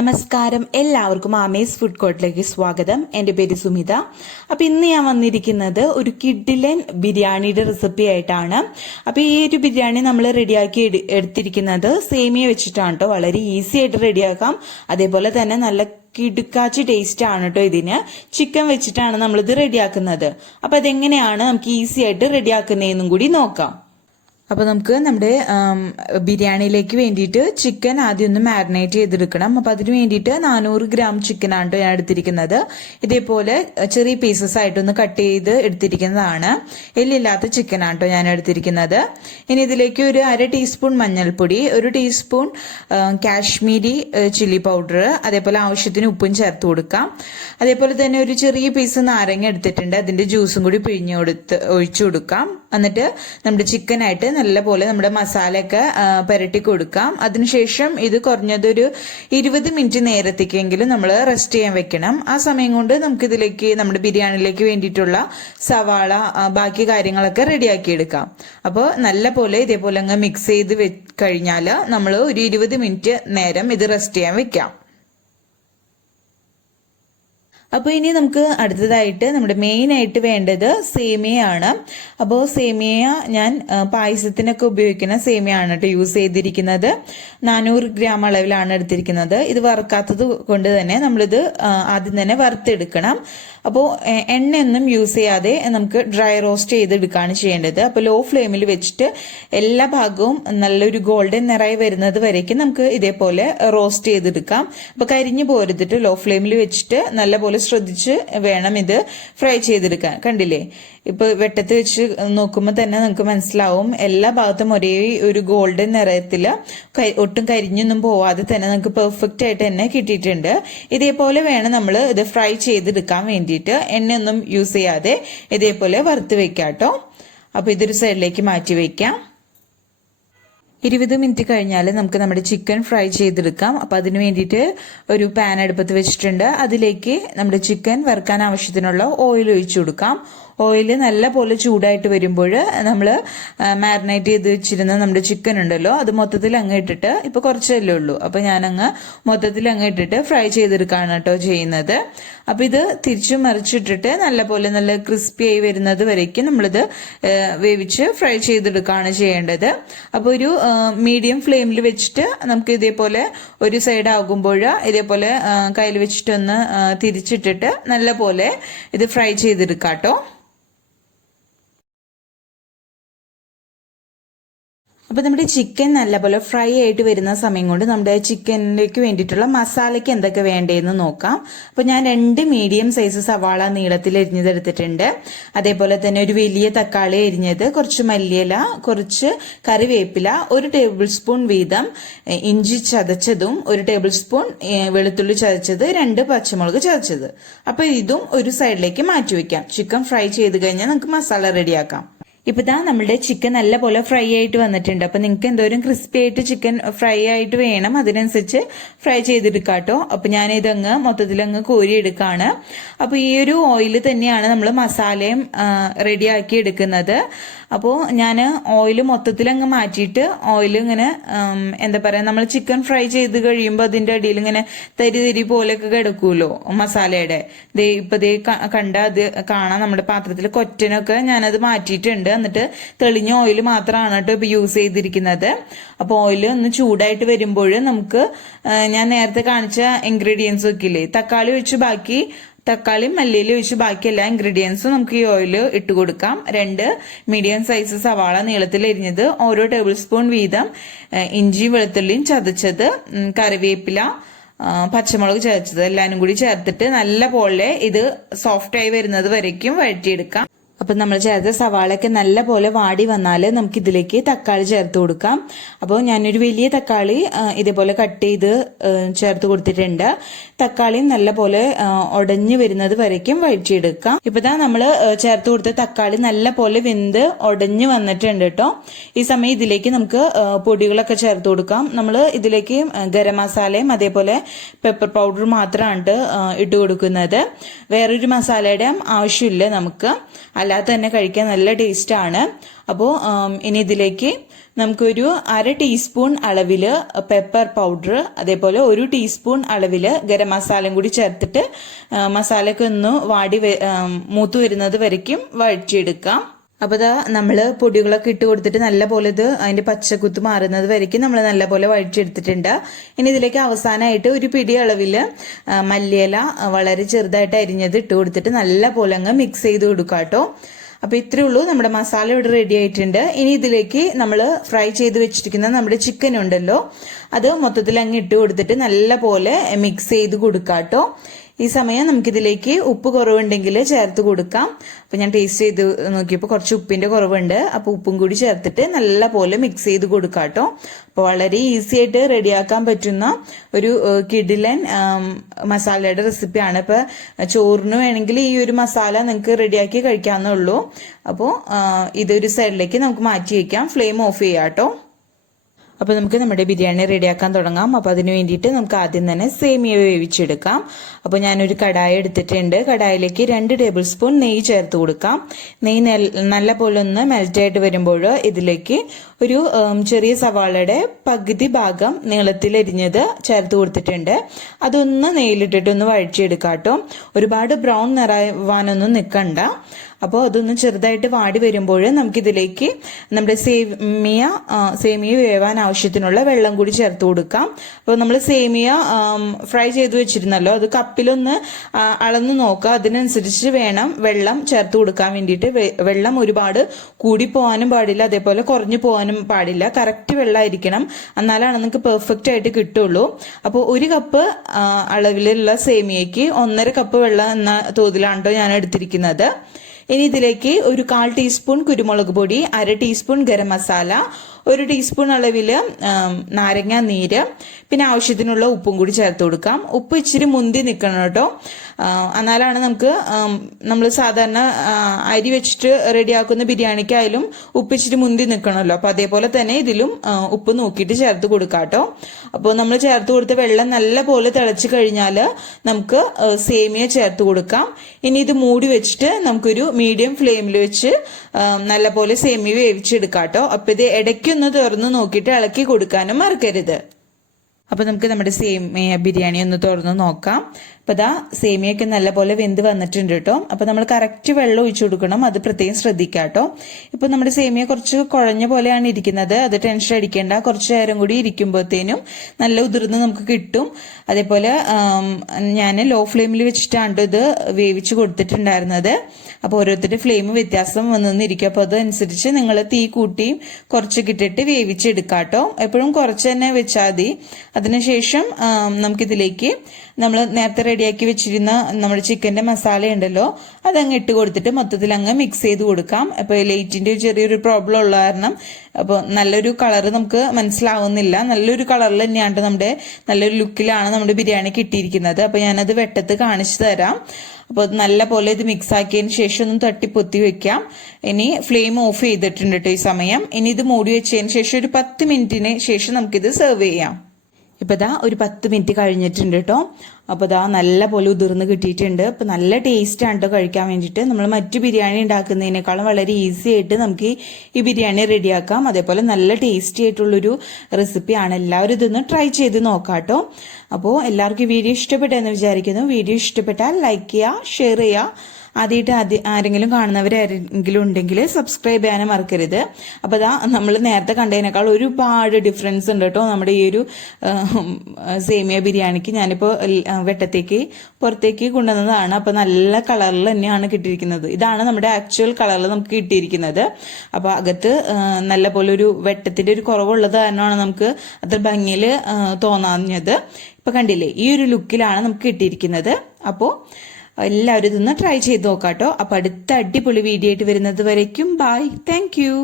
നമസ്കാരം, എല്ലാവർക്കും ആമീസ് ഫുഡ് കോർട്ടിലേക്ക് സ്വാഗതം. എൻ്റെ പേര് സുമിത. അപ്പോൾ ഇന്ന് ഞാൻ വന്നിരിക്കുന്നത് ഒരു കിഡിലൻ ബിരിയാണിയുടെ റെസിപ്പി ആയിട്ടാണ്. അപ്പോൾ ഈ ഒരു ബിരിയാണി നമ്മൾ റെഡിയാക്കി എടുത്തിരിക്കുന്നത് സേമിയ വെച്ചിട്ടാണ് കേട്ടോ. വളരെ ഈസി ആയിട്ട് റെഡിയാക്കാം. അതേപോലെ തന്നെ നല്ല കിടുക്കാച്ചി ടേസ്റ്റ് ആണ് കേട്ടോ ഇതിന്. ചിക്കൻ വെച്ചിട്ടാണ് നമ്മളിത് റെഡിയാക്കുന്നത്. അപ്പോൾ അതെങ്ങനെയാണ് നമുക്ക് ഈസി ആയിട്ട് റെഡിയാക്കുന്നതെന്നും കൂടി നോക്കാം. അപ്പോൾ നമുക്ക് നമ്മുടെ ബിരിയാണിയിലേക്ക് വേണ്ടിയിട്ട് ചിക്കൻ ആദ്യം ഒന്ന് മാരിനേറ്റ് ചെയ്തെടുക്കണം. അപ്പോൾ അതിന് വേണ്ടിയിട്ട് 400 ഗ്രാം ചിക്കനാണ് ഞാൻ എടുത്തിരിക്കുന്നത്. ഇതേപോലെ ചെറിയ പീസസ് ആയിട്ടൊന്ന് കട്ട് ചെയ്ത് എടുത്തിരിക്കുന്നതാണ്. എല്ലില്ലാത്ത ചിക്കനാണ് കേട്ടോ ഞാൻ എടുത്തിരിക്കുന്നത്. ഇനി ഇതിലേക്ക് ഒരു 1/2 ടീസ്പൂൺ മഞ്ഞൾപ്പൊടി, 1 ടീസ്പൂൺ കാശ്മീരി ചില്ലി പൗഡർ, അതേപോലെ ആവശ്യത്തിന് ഉപ്പും ചേർത്ത് കൊടുക്കാം. അതേപോലെ തന്നെ ഒരു ചെറിയ പീസ് നാരങ്ങ എടുത്തിട്ടുണ്ട്. അതിന്റെ ജ്യൂസും കൂടി ഒഴിച്ചു കൊടുക്കാം. എന്നിട്ട് നമ്മുടെ ചിക്കനായിട്ട് നല്ലപോലെ നമ്മുടെ മസാലയൊക്കെ പുരട്ടി കൊടുക്കാം. അതിനുശേഷം ഇത് കുറഞ്ഞതൊരു 20 മിനിറ്റ് നേരത്തേക്കെങ്കിലും നമ്മൾ റെസ്റ്റ് ചെയ്യാൻ വെക്കണം. ആ സമയം കൊണ്ട് നമുക്ക് ഇതിലേക്ക് നമ്മുടെ ബിരിയാണിയിലേക്ക് വേണ്ടിയിട്ടുള്ള സവാള ബാക്കി കാര്യങ്ങളൊക്കെ റെഡിയാക്കി എടുക്കാം. അപ്പോൾ നല്ലപോലെ ഇതേപോലെ അങ്ങ് മിക്സ് ചെയ്ത് കഴിഞ്ഞാൽ നമ്മൾ ഒരു 20 മിനിറ്റ് നേരം ഇത് റെസ്റ്റ് ചെയ്യാൻ വെക്കാം. അപ്പോൾ ഇനി നമുക്ക് അടുത്തതായിട്ട് നമ്മുടെ മെയിൻ ആയിട്ട് വേണ്ടത് സേമിയയാണ്. അപ്പോൾ സേമിയ ഞാൻ പായസത്തിനൊക്കെ ഉപയോഗിക്കുന്ന സേമിയാണ് കേട്ടോ യൂസ് ചെയ്തിരിക്കുന്നത്. 400 ഗ്രാം അളവിലാണ് എടുത്തിരിക്കുന്നത്. ഇത് വറുക്കാത്തത് കൊണ്ട് തന്നെ നമ്മളിത് ആദ്യം തന്നെ വറുത്തെടുക്കണം. അപ്പോൾ എണ്ണയൊന്നും യൂസ് ചെയ്യാതെ നമുക്ക് ഡ്രൈ റോസ്റ്റ് ചെയ്തെടുക്കുകയാണ് ചെയ്യേണ്ടത്. അപ്പോൾ ലോ ഫ്ലെയിമിൽ വെച്ചിട്ട് എല്ലാ ഭാഗവും നല്ലൊരു ഗോൾഡൻ നിറയെ വരുന്നത് വരേക്കും നമുക്ക് ഇതേപോലെ റോസ്റ്റ് ചെയ്തെടുക്കാം. അപ്പോൾ കരിഞ്ഞു പോരുത്തിട്ട് ലോ ഫ്ലെയിമിൽ വെച്ചിട്ട് നല്ലപോലെ ശ്രദ്ധിച്ച് വേണം ഇത് ഫ്രൈ ചെയ്തെടുക്കാൻ. കണ്ടില്ലേ, ഇപ്പൊ വെട്ടത്ത് വെച്ച് നോക്കുമ്പോൾ തന്നെ നമുക്ക് മനസ്സിലാവും എല്ലാ ഭാഗത്തും ഒരേ ഒരു ഗോൾഡൻ നിറത്തില് ഒട്ടും കരിഞ്ഞൊന്നും പോവാതെ തന്നെ നമുക്ക് പെർഫെക്റ്റ് ആയിട്ട് തന്നെ കിട്ടിയിട്ടുണ്ട്. ഇതേപോലെ വേണം നമ്മൾ ഇത് ഫ്രൈ ചെയ്തെടുക്കാൻ വേണ്ടിയിട്ട്. എണ്ണയൊന്നും യൂസ് ചെയ്യാതെ ഇതേപോലെ വറുത്ത് വെക്കാം കേട്ടോ. അപ്പൊ ഇതൊരു സൈഡിലേക്ക് മാറ്റി വെക്കാം. 20 മിനിറ്റ് കഴിഞ്ഞാൽ നമുക്ക് നമ്മുടെ ചിക്കൻ ഫ്രൈ ചെയ്തെടുക്കാം. അപ്പം അതിന് വേണ്ടിയിട്ട് ഒരു പാൻ അടുപ്പത്ത് വെച്ചിട്ടുണ്ട്. അതിലേക്ക് നമ്മുടെ ചിക്കൻ വറുക്കാൻ ആവശ്യത്തിനുള്ള ഓയിൽ ഒഴിച്ചു കൊടുക്കാം. ഓയിൽ നല്ല പോലെ ചൂടായിട്ട് വരുമ്പോൾ നമ്മൾ മാരിനേറ്റ് ചെയ്ത് വെച്ചിരുന്ന നമ്മുടെ ചിക്കൻ ഉണ്ടല്ലോ അത് മൊത്തത്തിൽ അങ്ങ് ഇട്ടിട്ട്, ഇപ്പോൾ കുറച്ചല്ലേ ഉള്ളൂ, അപ്പോൾ ഞാനങ്ങ് മൊത്തത്തിൽ അങ്ങ് ഇട്ടിട്ട് ഫ്രൈ ചെയ്തെടുക്കുകയാണ് കേട്ടോ ചെയ്യുന്നത്. അപ്പോൾ ഇത് തിരിച്ചു മറിച്ചിട്ടിട്ട് നല്ല ക്രിസ്പി ആയി വരുന്നത് വരയ്ക്കും നമ്മളിത് വേവിച്ച് ഫ്രൈ ചെയ്തെടുക്കുകയാണ് ചെയ്യേണ്ടത്. അപ്പോൾ ഒരു മീഡിയം ഫ്ലെയിമിൽ വെച്ചിട്ട് നമുക്ക് ഇതേപോലെ ഒരു സൈഡ് ആകുമ്പോൾ ഇതേപോലെ കയ്യിൽ വെച്ചിട്ടൊന്ന് തിരിച്ചിട്ടിട്ട് നല്ല പോലെ ഇത് ഫ്രൈ ചെയ്തെടുക്കാം കേട്ടോ. അപ്പോൾ നമ്മുടെ ചിക്കൻ നല്ലപോലെ ഫ്രൈ ആയിട്ട് വരുന്ന സമയം കൊണ്ട് നമ്മുടെ ചിക്കനിലേക്ക് വേണ്ടിയിട്ടുള്ള മസാലയ്ക്ക് എന്തൊക്കെ വേണ്ടതെന്ന് നോക്കാം. അപ്പോൾ ഞാൻ 2 മീഡിയം സൈസ് സവാള നീളത്തിൽ എരിഞ്ഞതെടുത്തിട്ടുണ്ട്. അതേപോലെ തന്നെ ഒരു വലിയ തക്കാളി എരിഞ്ഞത്, കുറച്ച് മല്ലിയില, കുറച്ച് കറിവേപ്പില, 1 ടേബിൾ സ്പൂൺ വീതം ഇഞ്ചി ചതച്ചതും, 1 ടേബിൾ സ്പൂൺ വെളുത്തുള്ളി ചതച്ചത്, 2 പച്ചമുളക് ചതച്ചത്. അപ്പോൾ ഇതും ഒരു സൈഡിലേക്ക് മാറ്റി വെക്കാം. ചിക്കൻ ഫ്രൈ ചെയ്ത് കഴിഞ്ഞാൽ നമുക്ക് മസാല റെഡിയാക്കാം. ഇപ്പൊ ഇതാ നമ്മുടെ ചിക്കൻ നല്ല പോലെ ഫ്രൈ ആയിട്ട് വന്നിട്ടുണ്ട്. അപ്പൊ നിങ്ങൾക്ക് എന്തോരം ക്രിസ്പി ആയിട്ട് ചിക്കൻ ഫ്രൈ ആയിട്ട് വേണം അതിനനുസരിച്ച് ഫ്രൈ ചെയ്തെടുക്കാം കേട്ടോ. അപ്പൊ ഞാൻ ഇതങ്ങ് മൊത്തത്തിലങ്ങ് കോരിയെടുക്കാണ്. അപ്പൊ ഈ ഒരു ഓയിൽ തന്നെയാണ് നമ്മൾ മസാലയും റെഡിയാക്കി എടുക്കുന്നത്. അപ്പോൾ ഞാൻ ഓയിൽ മൊത്തത്തിലങ്ങ് മാറ്റിയിട്ട് ഓയിൽ ഇങ്ങനെ എന്താ പറയാ, നമ്മൾ ചിക്കൻ ഫ്രൈ ചെയ്ത് കഴിയുമ്പോൾ അതിന്റെ അടിയിൽ ഇങ്ങനെ തരി പോലെയൊക്കെ കിടക്കുമല്ലോ മസാലയുടെ. ഇപ്പൊ കണ്ട അത് കാണാം നമ്മുടെ പാത്രത്തിൽ കൊറ്റനൊക്കെ ഞാനത് മാറ്റിയിട്ടുണ്ട്. എന്നിട്ട് തെളിഞ്ഞ ഓയിൽ മാത്രമാണ് കേട്ടോ ഇപ്പൊ യൂസ് ചെയ്തിരിക്കുന്നത്. അപ്പോൾ ഓയിൽ ഒന്ന് ചൂടായിട്ട് വരുമ്പോൾ നമുക്ക് ഞാൻ നേരത്തെ കാണിച്ച ഇൻഗ്രീഡിയൻസ് ഒക്കെ ഇല്ലേ, തക്കാളി മല്ലിയില ഒഴിച്ച് ബാക്കി എല്ലാ ഇൻഗ്രീഡിയൻസും നമുക്ക് ഈ ഓയിൽ ഇട്ട് കൊടുക്കാം. 2 മീഡിയം സൈസ് സവാള നീളത്തിൽ എരിഞ്ഞത്, ഓരോ ടേബിൾ സ്പൂൺ വീതം ഇഞ്ചിയും വെളുത്തുള്ളിയും ചതച്ചത്, കറിവേപ്പില, പച്ചമുളക് ചതച്ചത് എല്ലാനും കൂടി ചേർത്തിട്ട് നല്ല പോലെ ഇത് സോഫ്റ്റ് ആയി വരുന്നത് വരയ്ക്കും വഴറ്റിയെടുക്കാം. അപ്പം നമ്മൾ ചേർത്ത സവാളയൊക്കെ നല്ല പോലെ വാടി വന്നാൽ നമുക്ക് ഇതിലേക്ക് തക്കാളി ചേർത്ത് കൊടുക്കാം. അപ്പോൾ ഞാനൊരു വലിയ തക്കാളി ഇതേപോലെ കട്ട് ചെയ്ത് ചേർത്ത് കൊടുത്തിട്ടുണ്ട്. തക്കാളിയും നല്ല പോലെ ഉടഞ്ഞു വരുന്നത് വരയ്ക്കും വഴറ്റിയെടുക്കാം. ഇപ്പൊ ഇതാ നമ്മൾ ചേർത്ത് കൊടുത്ത തക്കാളി നല്ല പോലെ വെന്ത് ഉടഞ്ഞു വന്നിട്ടുണ്ട് കേട്ടോ. ഈ സമയം ഇതിലേക്ക് നമുക്ക് പൊടികളൊക്കെ ചേർത്ത് കൊടുക്കാം. നമ്മൾ ഇതിലേക്ക് ഗരം മസാലയും അതേപോലെ പെപ്പർ പൗഡർ മാത്രമാണ് ഇട്ട് കൊടുക്കുന്നത്. വേറൊരു മസാലയുടെ ആവശ്യമില്ല നമുക്ക്. അല്ലാതെ തന്നെ കഴിക്കാൻ നല്ല ടേസ്റ്റാണ്. അപ്പോൾ ഇനി ഇതിലേക്ക് നമുക്കൊരു 1/2 ടീസ്പൂൺ അളവില് പെപ്പർ പൗഡർ, അതേപോലെ 1 ടീസ്പൂൺ അളവില് ഗരം മസാലയും കൂടി ചേർത്തിട്ട് മസാലയൊക്കെ ഒന്ന് മൂത്ത് വരുന്നത് വരയ്ക്കും വഴറ്റിയെടുക്കാം. അപ്പോൾ ഇതാ നമ്മൾ പൊടികളൊക്കെ ഇട്ട് കൊടുത്തിട്ട് നല്ല പോലെ ഇത് അതിന്റെ പച്ചക്കുത്ത് മാറുന്നത് വരയ്ക്കും നമ്മൾ നല്ല പോലെ വഴറ്റിയെടുത്തിട്ടുണ്ട്. ഇനി ഇതിലേക്ക് അവസാനമായിട്ട് ഒരു പിടി അളവില് മല്ലിയില വളരെ ചെറുതായിട്ട് അരിഞ്ഞത് ഇട്ട് കൊടുത്തിട്ട് നല്ല പോലെ അങ്ങ് മിക്സ് ചെയ്ത് കൊടുക്കാം കേട്ടോ. അപ്പൊ ഇത്രേ ഉള്ളൂ, നമ്മുടെ മസാല ഇവിടെ റെഡി ആയിട്ടുണ്ട്. ഇനി ഇതിലേക്ക് നമ്മൾ ഫ്രൈ ചെയ്ത് വെച്ചിരിക്കുന്ന നമ്മുടെ ചിക്കൻ ഉണ്ടല്ലോ, അത് മൊത്തത്തിൽ അങ്ങ് ഇട്ട് കൊടുത്തിട്ട് നല്ല പോലെ മിക്സ് ചെയ്ത് കൊടുക്കാം കേട്ടോ. ഈ സമയം നമുക്കിതിലേക്ക് ഉപ്പ് കുറവുണ്ടെങ്കിൽ ചേർത്ത് കൊടുക്കാം. അപ്പൊ ഞാൻ ടേസ്റ്റ് ചെയ്ത് നോക്കിയപ്പോൾ കുറച്ച് ഉപ്പിന്റെ കുറവുണ്ട്. അപ്പൊ ഉപ്പും കൂടി ചേർത്തിട്ട് നല്ല പോലെ മിക്സ് ചെയ്ത് കൊടുക്കാം കേട്ടോ. അപ്പൊ വളരെ ഈസി ആയിട്ട് റെഡിയാക്കാൻ പറ്റുന്ന ഒരു കിഡിലൻ മസാലയുടെ റെസിപ്പിയാണ്. ഇപ്പൊ ചോറിന് വേണമെങ്കിൽ ഈ ഒരു മസാല നിങ്ങൾക്ക് റെഡിയാക്കി കഴിക്കാവുന്നേ ഉള്ളൂ. അപ്പോൾ ഇതൊരു സൈഡിലേക്ക് നമുക്ക് മാറ്റി വയ്ക്കാം. ഫ്ലെയിം ഓഫ് ചെയ്യാം കേട്ടോ. അപ്പോൾ നമുക്ക് നമ്മുടെ ബിരിയാണി റെഡിയാക്കാൻ തുടങ്ങാം. അപ്പോൾ അതിന് വേണ്ടിയിട്ട് നമുക്ക് ആദ്യം തന്നെ സേമിയ വേവിച്ചെടുക്കാം. അപ്പോൾ ഞാനൊരു കടായി എടുത്തിട്ടുണ്ട്. കടായിലേക്ക് 2 ടേബിൾ സ്പൂൺ നെയ്യ് ചേർത്ത് കൊടുക്കാം. നെയ്യ് നല്ല പോലെ ഒന്ന് മെൽറ്റായിട്ട് വരുമ്പോൾ ഇതിലേക്ക് ഒരു ചെറിയ സവാളയുടെ പകുതി ഭാഗം നീളത്തിൽ അരിഞ്ഞത് ചേർത്ത് കൊടുത്തിട്ടുണ്ട്. അതൊന്ന് നെയ്യിലിട്ടിട്ട് ഒന്ന് വഴറ്റിയെടുക്കാം കേട്ടോ. ഒരുപാട് ബ്രൗൺ നിറവാനൊന്നും നിൽക്കണ്ട. അപ്പോൾ അതൊന്ന് ചെറുതായിട്ട് വാടി വരുമ്പോൾ നമുക്കിതിലേക്ക് നമ്മുടെ സേമിയ വേവാൻ ആവശ്യത്തിനുള്ള വെള്ളം കൂടി ചേർത്ത് കൊടുക്കാം. അപ്പോൾ നമ്മൾ സേമിയ ഫ്രൈ ചെയ്ത് വെച്ചിരുന്നല്ലോ, അത് കപ്പിലൊന്ന് അളന്ന് നോക്കുക. അതിനനുസരിച്ച് വേണം വെള്ളം ചേർത്ത് കൊടുക്കാൻ വേണ്ടിയിട്ട്. വെള്ളം ഒരുപാട് കൂടി പോകാനും പാടില്ല, അതേപോലെ കുറഞ്ഞു പോകാനും പാടില്ല. കറക്റ്റ് വെള്ളമായിരിക്കണം, എന്നാലാണ് നിങ്ങൾക്ക് പെർഫെക്റ്റ് ആയിട്ട് കിട്ടുള്ളൂ. അപ്പോൾ 1 കപ്പ് അളവിലുള്ള സേമിയയ്ക്ക് 1.5 കപ്പ് വെള്ളം എന്ന തോതിലാണ് ഞാൻ എടുത്തിരിക്കുന്നത്. ഇനി ഇതിലേക്ക് ഒരു 1/4 ടീസ്പൂൺ കുരുമുളക് പൊടി, 1/2 ടീസ്പൂൺ ഗരം മസാല, 1 ടീസ്പൂൺ അളവില് നാരങ്ങ നീര്, പിന്നെ ആവശ്യത്തിനുള്ള ഉപ്പും കൂടി ചേർത്ത് കൊടുക്കാം. ഉപ്പ് ഇച്ചിരി മുന്തി നിൽക്കണം കേട്ടോ, എന്നാലാണ് നമ്മൾ സാധാരണ അരി വെച്ചിട്ട് റെഡിയാക്കുന്ന ബിരിയാണിക്കായാലും ഉപ്പ് ഇച്ചിരി മുന്തി നിൽക്കണമല്ലോ. അപ്പൊ അതേപോലെ തന്നെ ഇതിലും ഉപ്പ് നോക്കിയിട്ട് ചേർത്ത് കൊടുക്കാം കേട്ടോ. അപ്പോൾ നമ്മൾ ചേർത്ത് കൊടുത്ത വെള്ളം നല്ല പോലെ തിളച്ച് കഴിഞ്ഞാൽ നമുക്ക് സേമിയ ചേർത്ത് കൊടുക്കാം. ഇനി ഇത് മൂടി വെച്ചിട്ട് നമുക്കൊരു മീഡിയം ഫ്ലെയിമിൽ വെച്ച് നല്ല പോലെ സേമിയ വേവിച്ചെടുക്കാം കേട്ടോ. അപ്പൊ ഇത് ഇടയ്ക്കൊന്ന് തുറന്ന് നോക്കിയിട്ട് ഇളക്കി കൊടുക്കാനും മറക്കരുത്. അപ്പൊ നമുക്ക് നമ്മുടെ സേമിയ ബിരിയാണി ഒന്ന് തുറന്ന് നോക്കാം. അപ്പൊ ഇതാ സേമിയൊക്കെ നല്ലപോലെ വെന്ത് വന്നിട്ടുണ്ട് കേട്ടോ. അപ്പൊ നമ്മൾ കറക്റ്റ് വെള്ളം ഒഴിച്ചു കൊടുക്കണം, അത് പ്രത്യേകം ശ്രദ്ധിക്കാം കേട്ടോ. ഇപ്പൊ നമ്മുടെ സേമിയ കുറച്ച് കുഴഞ്ഞ പോലെയാണ് ഇരിക്കുന്നത്, അത് ടെൻഷൻ അടിക്കേണ്ട. കുറച്ചു നേരം കൂടി ഇരിക്കുമ്പോഴത്തേനും നല്ല ഉതിർന്ന് നമുക്ക് കിട്ടും. അതേപോലെ ഞാൻ ലോ ഫ്ലെയിമിൽ വെച്ചിട്ടാണ് ഇത് വേവിച്ച് കൊടുത്തിട്ടുണ്ടായിരുന്നത്. അപ്പൊ ഓരോരുത്തരുടെ ഫ്ലെയിം വ്യത്യാസം വന്നിരിക്കും. അപ്പൊ അതനുസരിച്ച് നിങ്ങൾ തീ കൂട്ടിയും കുറച്ചൊക്കെ ഇട്ടിട്ട് വേവിച്ചെടുക്കാം കേട്ടോ. എപ്പോഴും കുറച്ച് തന്നെ വെച്ചാൽ മതി. അതിനുശേഷം നമുക്കിതിലേക്ക് നമ്മൾ നേരത്തെ റെഡിയാക്കി വെച്ചിരുന്ന നമ്മുടെ ചിക്കന്റെ മസാല ഉണ്ടല്ലോ, അതങ്ങ് ഇട്ട് കൊടുത്തിട്ട് മൊത്തത്തിൽ അങ്ങ് മിക്സ് ചെയ്ത് കൊടുക്കാം. അപ്പൊ ലൈറ്റിന്റെ ചെറിയൊരു പ്രോബ്ലം ഉള്ള കാരണം അപ്പോൾ നല്ലൊരു കളർ നമുക്ക് മനസ്സിലാവുന്നില്ല. നല്ലൊരു കളറിൽ തന്നെയാണ് നല്ലൊരു ലുക്കിലാണ് നമ്മുടെ ബിരിയാണി കിട്ടിയിരിക്കുന്നത്. അപ്പൊ ഞാനത് വെട്ടത്ത് കാണിച്ചു തരാം. അപ്പോൾ നല്ല പോലെ ഇത് മിക്സ് ആക്കിയതിന് ശേഷം ഒന്ന് തട്ടിപ്പൊത്തി വെക്കാം. ഇനി ഫ്ലെയിം ഓഫ് ചെയ്തിട്ടുണ്ട് കേട്ടോ ഈ സമയം. ഇനി ഇത് മൂടി വെച്ചതിന് ശേഷം ഒരു 10 മിനിറ്റിന് ശേഷം നമുക്കിത് സെർവ് ചെയ്യാം. ഇപ്പൊ ദാ ഒരു 10 മിനിറ്റ് കഴിഞ്ഞിട്ടുണ്ട് കേട്ടോ. അപ്പൊ ദാ നല്ല പോലെ ഉതിർന്ന് കിട്ടിയിട്ടുണ്ട്. അപ്പൊ നല്ല ടേസ്റ്റ് ആണ് കേട്ടോ കഴിക്കാൻ വേണ്ടിയിട്ട്. നമ്മൾ മറ്റു ബിരിയാണി ഉണ്ടാക്കുന്നതിനേക്കാളും വളരെ ഈസി ആയിട്ട് നമുക്ക് ഈ ബിരിയാണി റെഡിയാക്കാം. അതേപോലെ നല്ല ടേസ്റ്റി ആയിട്ടുള്ളൊരു റെസിപ്പിയാണ്. എല്ലാവരും ഇതൊന്ന് ട്രൈ ചെയ്ത് നോക്കാം കേട്ടോ. അപ്പോൾ എല്ലാവർക്കും വീഡിയോ ഇഷ്ടപ്പെട്ടെന്ന് വിചാരിക്കുന്നു. വീഡിയോ ഇഷ്ടപ്പെട്ടാൽ ലൈക്ക് ചെയ്യുക, ഷെയർ ചെയ്യുക. ആദ്യമായിട്ട് ആരെങ്കിലും കാണുന്നവരാരെങ്കിലും ഉണ്ടെങ്കിൽ സബ്സ്ക്രൈബ് ചെയ്യാനും മറക്കരുത്. അപ്പൊ അതാ നമ്മൾ നേരത്തെ കണ്ടതിനേക്കാൾ ഒരുപാട് ഡിഫറൻസ് ഉണ്ട് കേട്ടോ നമ്മുടെ ഈ ഒരു സേമിയ ബിരിയാണിക്ക്. ഞാനിപ്പോൾ പുറത്തേക്ക് കൊണ്ടുവന്നതാണ്. അപ്പൊ നല്ല കളറിൽ തന്നെയാണ് കിട്ടിയിരിക്കുന്നത്. ഇതാണ് നമ്മുടെ ആക്ച്വൽ കളറിൽ നമുക്ക് കിട്ടിയിരിക്കുന്നത്. അപ്പൊ അകത്ത് നല്ല പോലെ ഒരു വെട്ടത്തിന്റെ ഒരു കുറവുള്ളത് കാരണമാണ് നമുക്ക് അത്ര ഭംഗിയിൽ തോന്നാഞ്ഞത്. ഇപ്പൊ കണ്ടില്ലേ, ഈ ഒരു ലുക്കിലാണ് നമുക്ക് കിട്ടിയിരിക്കുന്നത്. അപ്പോൾ എല്ലാവരും ഇതൊന്ന് ട്രൈ ചെയ്ത് നോക്കാം കേട്ടോ. അപ്പൊ അടുത്ത അടിപൊളി വീഡിയോ ആയിട്ട് വരുന്നത് വരയ്ക്കും ബൈ, താങ്ക് യു.